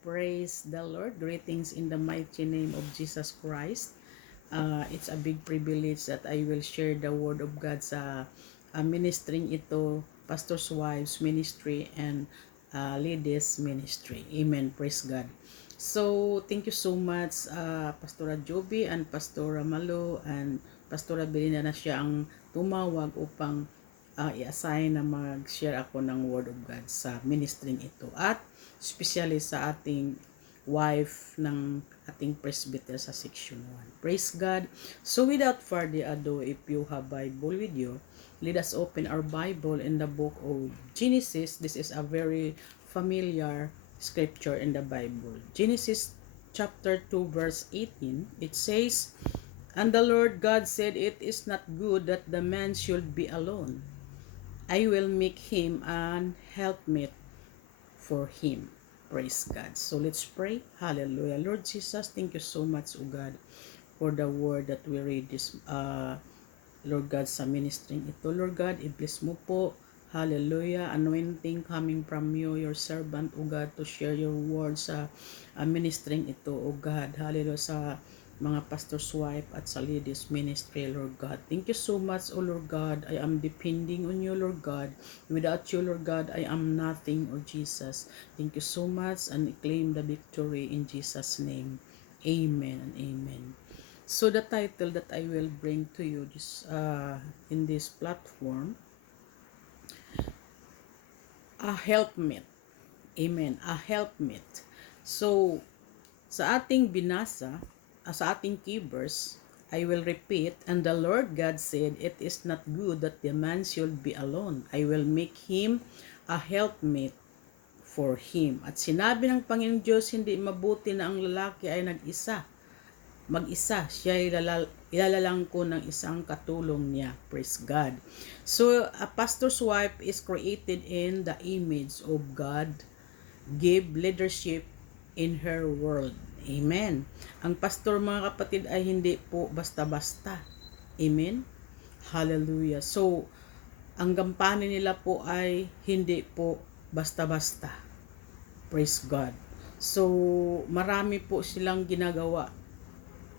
Praise the Lord. Greetings in the mighty name of Jesus Christ. It's a big privilege that I will share the Word of God sa ministering ito, Pastor's Wives Ministry and Ladies Ministry. Amen. Praise God. So, thank you so much, Pastora Joby and Pastora Malo and Pastora Belinda na siya ang tumawag upang i-assign na mag-share ako ng Word of God sa ministering ito. At especially sa ating wife ng ating presbyter sa section 1. Praise God. So without further ado, if you have Bible with you, let us open our Bible in the book of Genesis. This is a very familiar scripture in the Bible. Genesis chapter 2 verse 18, it says, "And the Lord God said, It is not good that the man should be alone. I will make him an helpmate for him." Praise God. So let's pray. Hallelujah. Lord Jesus, thank you so much, O God, for the word that we read this, Lord God, sa ministering ito. Lord God, i-bless mo po. Hallelujah. Anointing coming from you, your servant, O God, to share your word sa ministering ito, O God. Hallelujah. Sa mga pastor's wife at sa ladies ministry, Lord God. Thank you so much, O Lord God. I am depending on you, Lord God. Without you, Lord God, I am nothing, O Jesus. Thank you so much and claim the victory in Jesus' name. Amen and amen. So the title that I will bring to you this in this platform, a helpmate. Amen. A helpmate. So sa ating binasa, sa ating key verse, I will repeat, "And the Lord God said, It is not good that the man should be alone. I will make him a helpmate for him." At sinabi ng Panginoong Diyos, hindi mabuti na ang lalaki ay mag-isa. Siya ilalalang ko ng isang katulong niya. Praise God. So, a pastor's wife is created in the image of God, give leadership in her world. Amen. Ang pastor, mga kapatid, ay hindi po basta-basta. Amen. Hallelujah. So, ang gampanin nila po ay hindi po basta-basta. Praise God. So, marami po silang ginagawa.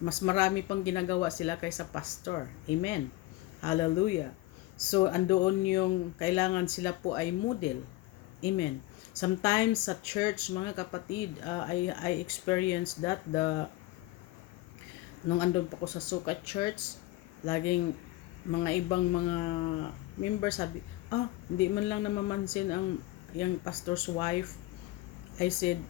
Mas marami pang ginagawa sila kaysa pastor. Amen. Hallelujah. So, andoon yung kailangan sila po ay model. Amen. Sometimes sa church, mga kapatid, I experienced that nung andun pa ko sa Sukat Church, laging mga ibang mga members sabi, hindi man lang namamansin yung pastor's wife. I said,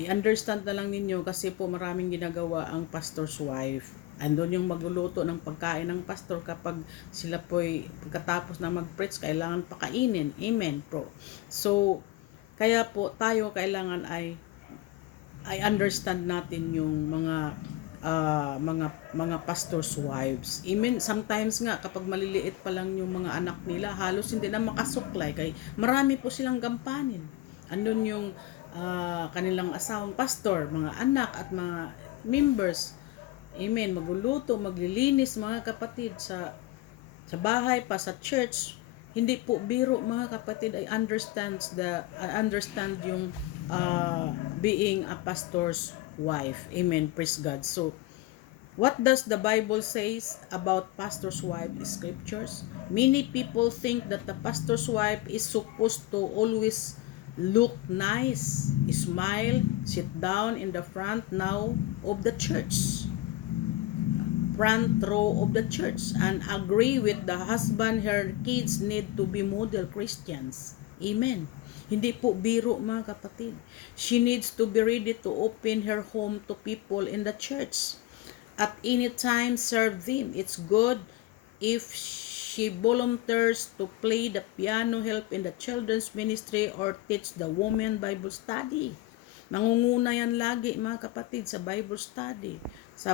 i-understand na lang ninyo kasi po maraming ginagawa ang pastor's wife. Andun yung magluluto ng pagkain ng pastor kapag sila po'y pagkatapos na mag-preach, kailangan pakainin. Amen po. So, kaya po tayo kailangan ay understand natin yung mga pastor's wives. Amen. Sometimes nga kapag maliliit pa lang yung mga anak nila, halos hindi na makasuklay kay marami po silang gampanin. Andun yung kanilang asawang pastor, mga anak at mga members. Amen. Magluluto, maglilinis, mga kapatid, sa bahay pa, sa church. Hindi po biro, mga kapatid. I understand yung being a pastor's wife. Amen. Praise God. So, what does the Bible says about pastor's wife scriptures? Many people think that the pastor's wife is supposed to always look nice, smile, sit down in the front now of the church, front row of the church, and agree with the husband her kids need to be model Christians. Amen. Hindi po biro, mga kapatid. She needs to be ready to open her home to people in the church. At any time, serve them. It's good if she volunteers to play the piano, help in the children's ministry, or teach the women Bible study. Nangunguna yan lagi, mga kapatid, sa Bible study.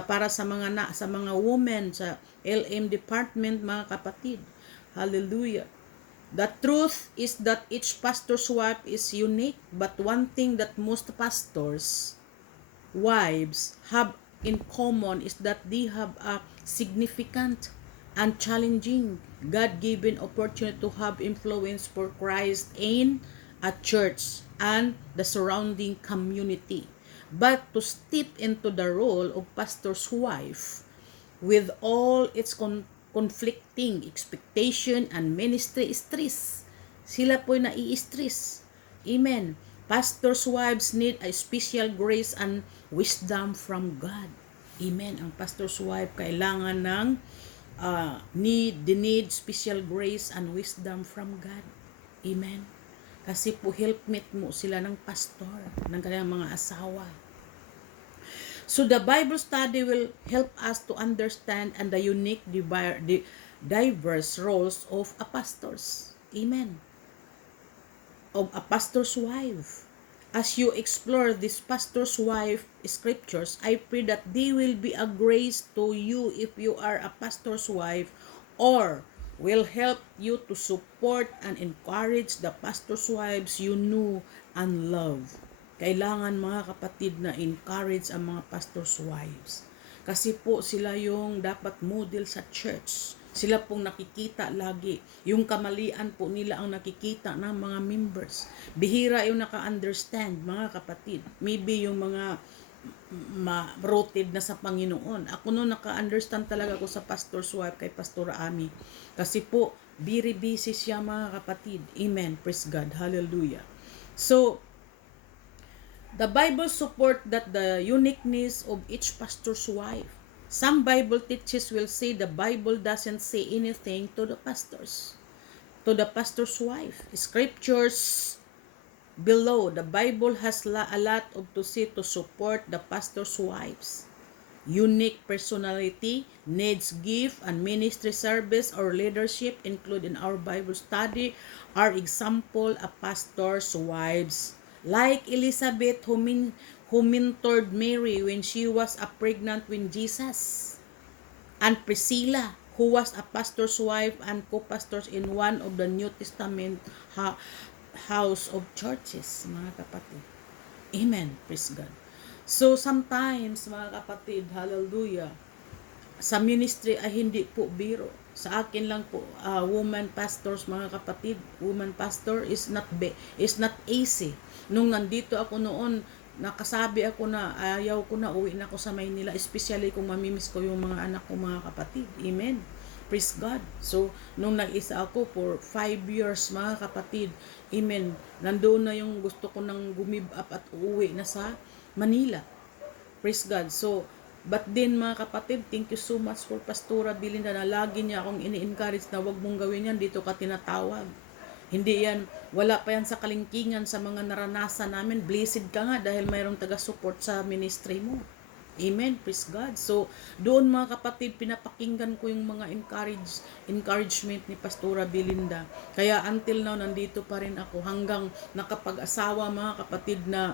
Para sa mga women sa LM department, mga kapatid. Hallelujah. The truth is that each pastor's wife is unique, but one thing that most pastors' wives have in common is that they have a significant and challenging God-given opportunity to have influence for Christ in a church. and the surrounding community, but to step into the role of pastor's wife with all its conflicting expectation and ministry stress. Sila po'y nai-stress. Amen. Pastors' wives need a special grace and wisdom from God. Amen. Ang pastor's wife kailangan ng need special grace and wisdom from God. Amen. Kasi po helpmate mo sila ng pastor, ng kanilang mga asawa. So the Bible study will help us to understand and the unique diverse roles of a pastors. Amen. Of a pastor's wife. As you explore this pastor's wife scriptures, I pray that they will be a grace to you if you are a pastor's wife, or will help you to support and encourage the pastor's wives you know and love. Kailangan mga kapatid na encourage ang mga pastor's wives. Kasi po sila yung dapat model sa church. Sila pong nakikita lagi. Yung kamalian po nila ang nakikita ng mga members. Bihira yung naka-understand mga kapatid. Maybe yung mga rooted na sa Panginoon. Ako noon naka-understand talaga ko sa pastor's wife kay Pastor Ami. Kasi po, very busy siya mga kapatid. Amen. Praise God. Hallelujah. So, the Bible support that the uniqueness of each pastor's wife. Some Bible teachers will say the Bible doesn't say anything to the pastor's wife. Scriptures below, the Bible has a lot of to say to support the pastor's wives. Unique personality, needs, gift, and ministry service or leadership included in our Bible study are example of pastors' wives. Like Elizabeth who mentored Mary when she was pregnant with Jesus. And Priscilla who was a pastor's wife and co-pastors in one of the New Testament house of churches, mga kapatid. Amen. Praise God. So sometimes, mga kapatid, hallelujah, sa ministry ay hindi po biro. Sa akin lang po, woman pastors, mga kapatid, woman pastor is not easy. Nung nandito ako noon, nakasabi ako na ayaw ko na, uwi na ako sa Maynila, especially kung mamimiss ko yung mga anak ko, mga kapatid. Amen. Praise God. So, nung nag-isa ako for 5 years, mga kapatid, amen, nandoon na yung gusto ko nang gumib up at uuwi na sa Manila. Praise God. So, but then mga kapatid, thank you so much for Pastora Belinda na lagi niya akong ini-encourage na wag mong gawin yan, dito ka tinatawag. Hindi yan, wala pa yan sa kalingkingan sa mga naranasan namin. Blessed ka nga dahil mayroong taga-support sa ministry mo. Amen. Praise God. So, doon mga kapatid, pinapakinggan ko yung mga encouragement ni Pastora Belinda. Kaya until now, nandito pa rin ako hanggang nakapag-asawa mga kapatid na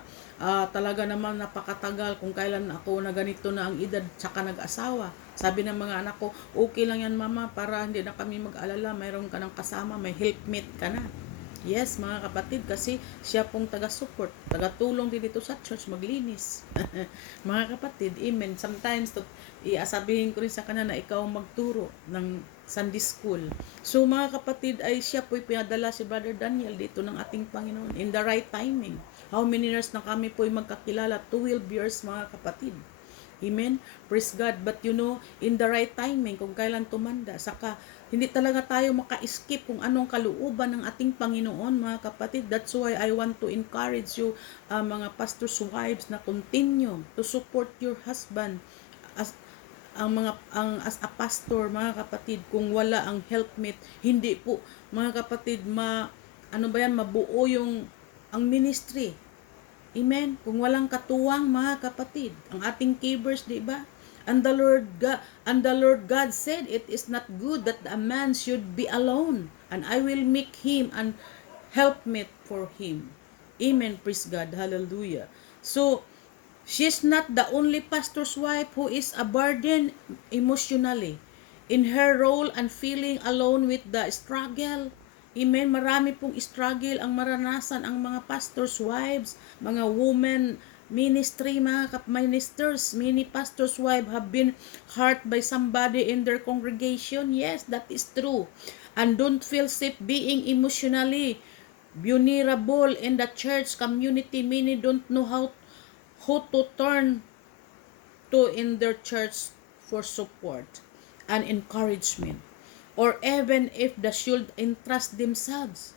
talaga naman napakatagal kung kailan ako na ganito na ang edad tsaka nag-asawa. Sabi ng mga anak ko, okay lang yan mama para hindi na kami mag-alala, mayroon ka ng kasama, may helpmate ka na. Yes, mga kapatid, kasi siya pong taga-support, taga-tulong din dito sa church, maglinis. Mga kapatid, amen. Sometimes, sabihin ko rin sa kanya na ikaw magturo ng Sunday school. So, mga kapatid, ay siya po'y pinadala si Brother Daniel dito ng ating Panginoon in the right timing. How many years na kami po'y magkakilala? 12 years, mga kapatid. Amen? Praise God. But you know, in the right timing, kung kailan tumanda, saka hindi talaga tayo maka-escape kung anong kalooban ng ating Panginoon, mga kapatid. That's why I want to encourage you, mga pastors' wives, na continue to support your husband as a pastor, mga kapatid. Kung wala ang helpmate, hindi po, mga kapatid, mabuo yung ang ministry. Amen. Kung walang katuwang, mga kapatid, ang ating keepers, di ba? And the Lord God said, it is not good that a man should be alone, and I will make him an helpmate for him. Amen. Praise God. Hallelujah. So, she's not the only pastor's wife who is a burden emotionally in her role and feeling alone with the struggle. Amen. Marami pong struggle ang maranasan ang mga pastors' wives, mga women ministry, mga ministers, many pastors' wives have been hurt by somebody in their congregation. Yes, that is true. And don't feel safe being emotionally vulnerable in the church community. Many don't know how who to turn to in their church for support and encouragement, or even if they should entrust themselves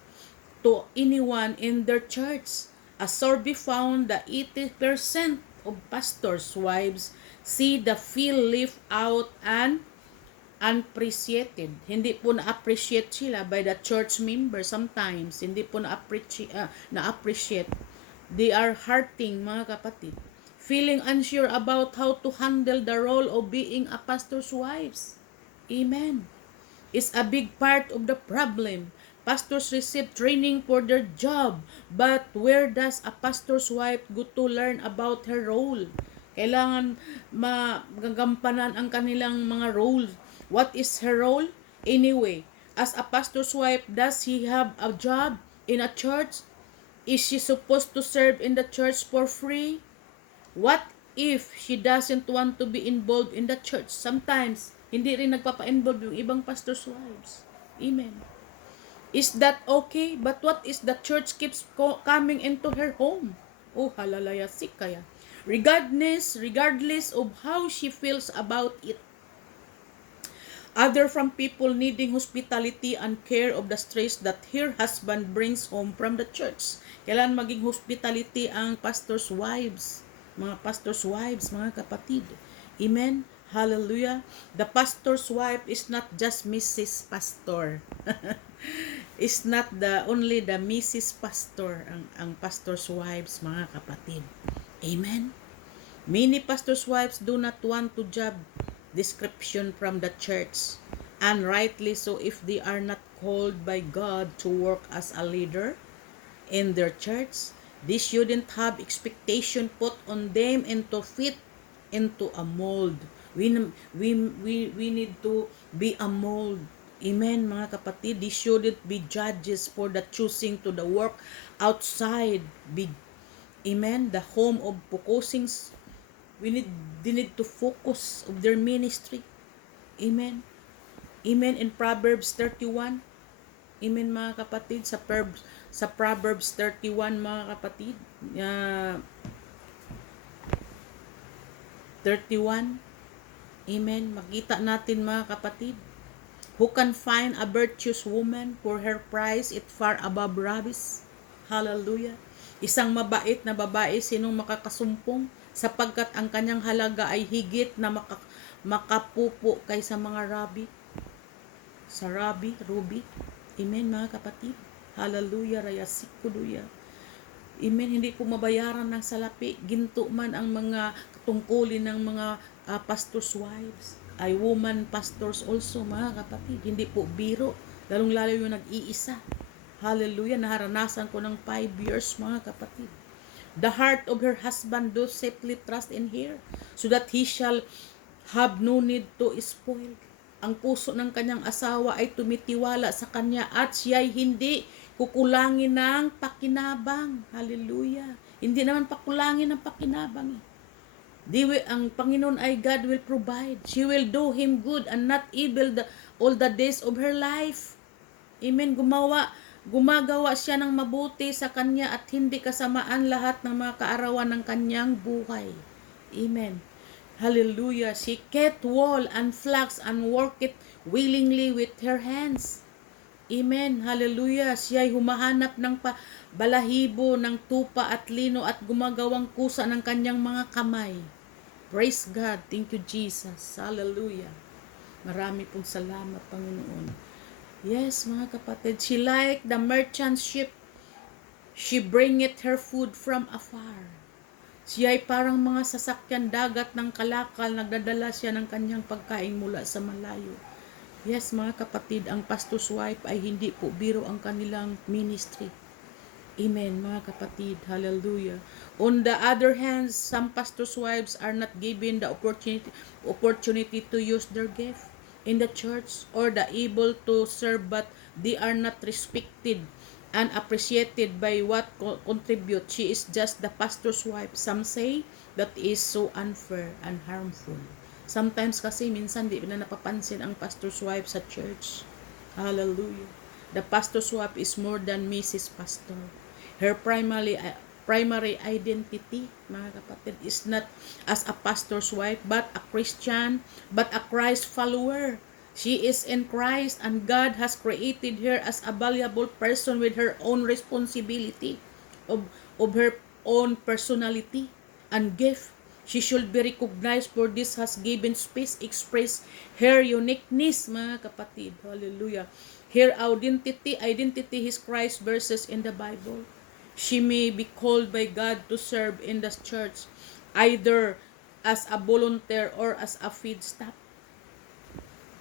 to anyone in their church. A survey found that 80% of pastors' wives see the feel left out and unappreciated. Hindi po na-appreciate sila by the church member sometimes. Hindi po na-appreciate. They are hurting, mga kapatid. Feeling unsure about how to handle the role of being a pastor's wives. Amen. Is a big part of the problem. Pastors receive training for their job, but where does a pastor's wife go to learn about her role? Kailangan magagampanan ang kanilang mga roles. What is her role? Anyway, as a pastor's wife, does he have a job in a church? Is she supposed to serve in the church for free? What if she doesn't want to be involved in the church? Sometimes, hindi rin nagpapa-involve yung ibang pastor's wives. Amen. Is that okay? But what is the church keeps coming into her home? Oh, halalaya sikaya. Regardless of how she feels about it. Other from people needing hospitality and care of the stress that her husband brings home from the church. Kailan maging hospitality ang pastor's wives, mga kapatid. Amen. Hallelujah. The pastor's wife is not just Mrs. Pastor. Is not only the Mrs. Pastor ang pastor's wives, mga kapatid. Amen. Many pastor's wives do not want to job description from the church, and rightly so if they are not called by God to work as a leader in their church. They shouldn't have expectation put on them and to fit into a mold. We need to be a mold. Amen, mga kapatid. They shouldn't be judges for the choosing to the work outside. Amen. The home of focusing. They need to focus of their ministry. Amen. Amen. In Proverbs 31. Amen, mga kapatid. Sa Proverbs 31, mga kapatid. 31. Amen. Makita natin, mga kapatid. Who can find a virtuous woman, for her price it far above rubies? Hallelujah. Isang mabait na babae, sinong makakasumpong? Sapagkat ang kanyang halaga ay higit na makapupo kaysa mga ruby. Amen, mga kapatid. Hallelujah, rayasikuduya. Amen, hindi po mabayaran ng salapi. Ginto man ang mga tungkulin ng mga pastor's wives. Ay woman pastors also, mga kapatid. Hindi po biro. Lalong-lalo yung nag-iisa. Hallelujah, naharanasan ko ng 5 years, mga kapatid. The heart of her husband does safely trust in her, so that he shall have no need to spoil. Ang puso ng kanyang asawa ay tumitiwala sa kanya at siya'y hindi kukulangin ng pakinabang. Hallelujah. Hindi naman pakulangin ng pakinabang. Ang Panginoon ay God will provide. She will do him good and not evil all the days of her life. Amen. Gumagawa siya ng mabuti sa kanya at hindi kasamaan lahat ng mga kaarawan ng kanyang buhay. Amen. Hallelujah. She kept wool and flax and worked it willingly with her hands. Amen. Hallelujah. Siya'y humahanap ng balahibo ng tupa at lino at gumagawang kusa ng kanyang mga kamay. Praise God. Thank you, Jesus. Hallelujah. Marami pong salamat, Panginoon. Yes, mga kapatid. She like the merchant ship. She bringeth her food from afar. Siya ay parang mga sasakyan dagat ng kalakal. Nagdadala siya ng kanyang pagkain mula sa malayo. Yes, mga kapatid, ang pastor's wife ay hindi po biro ang kanilang ministry. Amen, mga kapatid. Hallelujah. On the other hand, some pastor's wives are not given the opportunity to use their gift in the church or the able to serve, but they are not respected and appreciated by what contribute. She is just the pastor's wife. Some say that is so unfair and harmful. Sometimes kasi minsan di na napapansin ang pastor's wife sa church. Hallelujah. The pastor's wife is more than Mrs. Pastor. Her primary identity, mga kapatid, is not as a pastor's wife, but a Christian, but a Christ follower. She is in Christ, and God has created her as a valuable person with her own responsibility of her own personality and gift. She should be recognized for this has given space, express her uniqueness, mga kapatid. Hallelujah. Her identity is Christ verses in the Bible. She may be called by God to serve in the church, either as a volunteer or as a feed staff.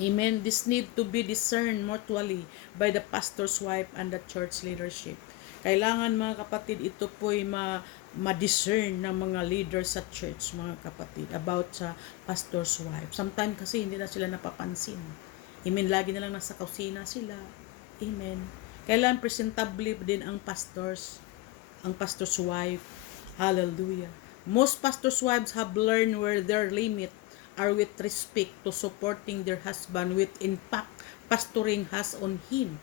Amen. This need to be discerned mutually by the pastor's wife and the church leadership. Kailangan, mga kapatid, ito po'y ma-discern ng mga leaders sa church, mga kapatid, about sa pastor's wife. Sometimes kasi hindi na sila napapansin. Amen. Lagi na lang nasa kusina sila. Amen. Kailangan presentable din ang pastor's wife. Hallelujah. Most pastor's wives have learned where their limit are with respect to supporting their husband with impact pastoring has on him.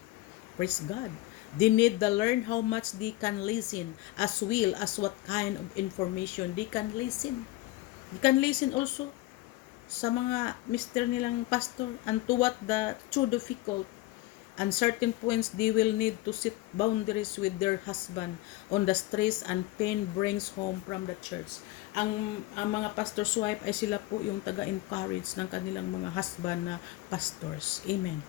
Praise God. They need to learn how much they can listen as well as what kind of information they can listen. They can listen also sa mga mister nilang pastor and to what the too difficult and certain points they will need to set boundaries with their husband on the stress and pain brings home from the church. Ang mga pastor's wife ay sila po yung taga-encourage ng kanilang mga husband na pastors. Amen.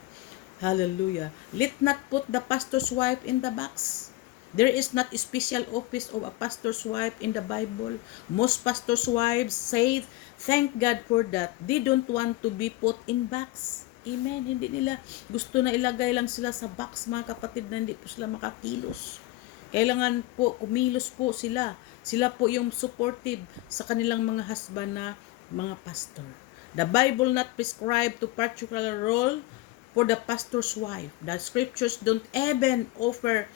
Hallelujah. Let not put the pastor's wife in the box. There is not a special office of a pastor's wife in the Bible. Most pastor's wives say, thank God for that. They don't want to be put in box. Amen. Hindi nila gusto na ilagay lang sila sa box, mga kapatid, na hindi po sila makakilos. Kailangan po, kumilos po sila. Sila po yung supportive sa kanilang mga husband na mga pastor. The Bible not prescribe to particular role for the pastor's wife. The scriptures don't even offer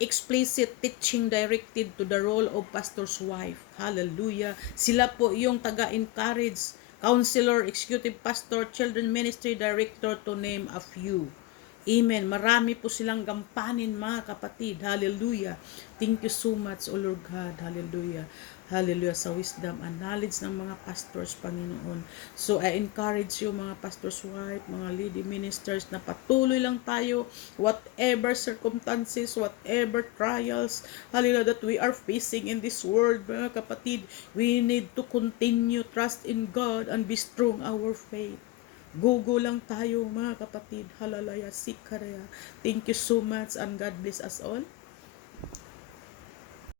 explicit teaching directed to the role of pastor's wife. Hallelujah. Sila po yung taga-encourage, counselor, executive pastor, children ministry director, to name a few. Amen. Marami po silang gampanin, mga kapatid. Hallelujah. Thank you so much, O Lord God. Hallelujah. Hallelujah. Sa wisdom and knowledge ng mga pastors, Panginoon. So, I encourage you, mga pastor's wife, mga lady ministers, na patuloy lang tayo, whatever circumstances, whatever trials, hallelujah, that we are facing in this world, mga kapatid. We need to continue trust in God and be strong our faith. Go lang tayo, mga kapatid. Hallelujah. Sikaraya. Thank you so much and God bless us all.